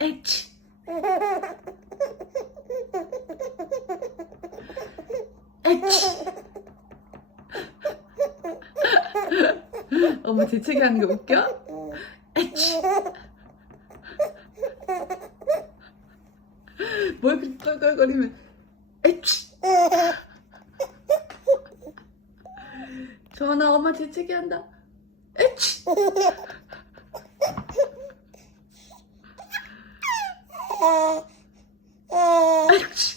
에치. 에치. 어머 재채기 하는 게 웃겨? 에치. 뭘 그렇게 껄껄거리면 에치. 전화 엄마 재채기 한다. 에치. 에치.